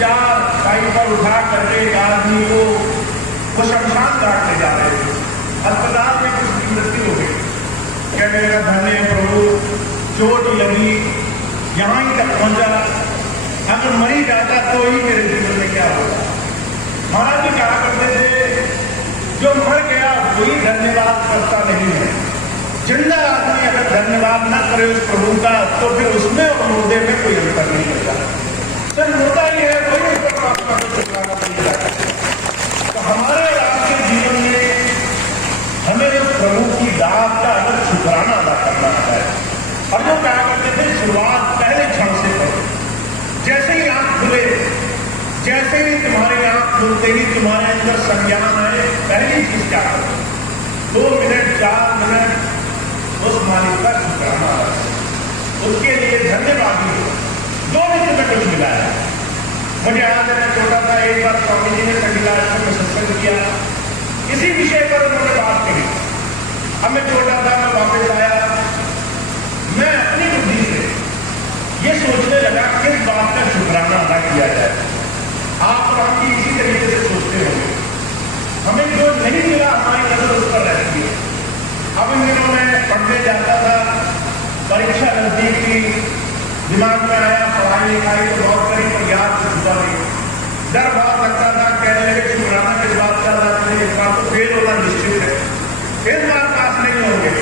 4 side पर उठा करके एक आदमी को वो शमशान घाट ले जा रहे थे। अस्पताल में कुछ की मृत्यु हो गई। कहने लगा धन्य प्रभु, चोट लगी, यहाँ ही तक पहुंचा, अगर मरी जाता तो ही मेरे जीवन में क्या होगा। महाराज जी कहा करते थे, जो मर गया वही धन्यवाद करता नहीं है। जिंदा आदमी अगर धन्यवाद न करे उस प्रभु का, तो फिर उसमें और मुर्दे में कोई अंतर नहीं होता। सिर्फ मुर्दा ही है, वही उस परमात्मा को शुक्राना नहीं जाता। तो हमारे आपके जीवन में हमें उस प्रभु की दात का अगर शुक्राना अदा करना है। और जो कहा करते थे, शुरुआत पहले क्षण से करो। जैसे ही आंख खुले, जैसे ही तुम्हारे आंख खुलते ही तुम्हारे अंदर संज्ञान आए, पहली चीज क्या करो? 2 मिनट 4 मिनट उस मालिक का शुक्राना है, उसके लिए धन्यवादी हो। 2 मिनट में कुछ मिला है। मुझे याद है, मैं छोटा था, एक बार स्वामी जी ने संगीला में सत्संग किया, इसी विषय पर उन्होंने बात करी। अब मैं छोटा था, मैं वापस आया, मैं अपनी बुद्धि से ये सोचने लगा किस बात का शुक्राना अदा किया जाए। आप और हम भी इसी तरीके से सोचते होंगे। हमें जो नहीं मिला हमारी नजर उस पर रहती है। अब इन दिनों में पढ़ने जाता था, परीक्षा नजदीक थी, दिमाग में आया पढ़ाई लिखाई तो बहुत करी, पर याद कुछ हुआ नहीं। डर बहुत लगता था, कहने लगे शुक्राना किस बात का अदा करें, इस बार तो फेल होना निश्चित है, इस बार पास नहीं होंगे।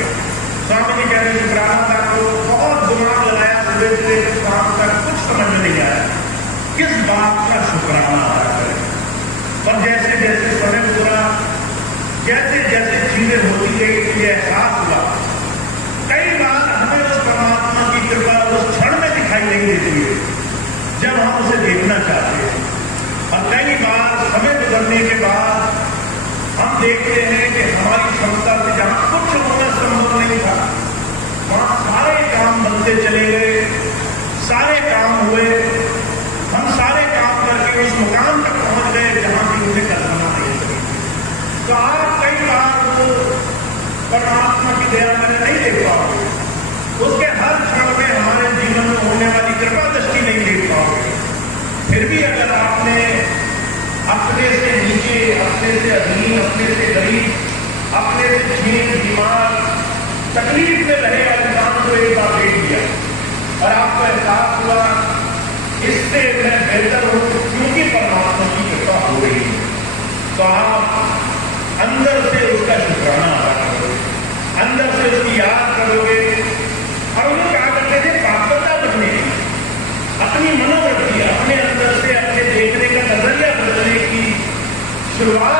स्वामी जी कह रहे शुक्राना का तो बहुत दिमाग लगाया, सुबह से शाम तक कुछ समझ में नहीं आया किस बात का शुक्राना अदा करें। पर जैसे जैसे समय गुजरा, जैसे जैसे चीजें होती गई, ये एहसास हुआ कई बार हमें उस परमात्मा की कृपा उस क्षण में दिखाई नहीं देती है जब हम उसे देखना चाहते हैं। और कई बार समय गुजरने के बाद हम देखते हैं कि हमारी क्षमता से जहां कुछ होना संभव नहीं था, वहां सारे काम बनते चले गए, सारे काम हुए, हम सारे काम करके उस मुकाम तक पहुंच गए जहां की उन्हें कल्पना नहीं थी। तो आप कई बार वो परमात्मा की दया मैंने नहीं देख पाओगे, उसके हर क्षण में हमारे जीवन में होने वाली कृपा दृष्टि नहीं देख पाओगे। फिर भी अगर आपने अपने से नीचे, अपने से अधीन, अपने से गरीब, अपने से छीन बीमार तकलीफ में रहे वाले इंसान को एक बार देख लिया और आपको एहसास हुआ इससे मैं बेहतर हूं क्योंकि परमात्मा की कृपा हो रही है, तो आप अंदर से उसका शुक्राना अदा करोगे, अंदर से उसकी याद करोगे। और उन्हें क्या करते थे, पात्रता बनने की, अपनी मनोवृत्ति, अपने अंदर से अपने देखने का नजरिया बदलने की शुरुआत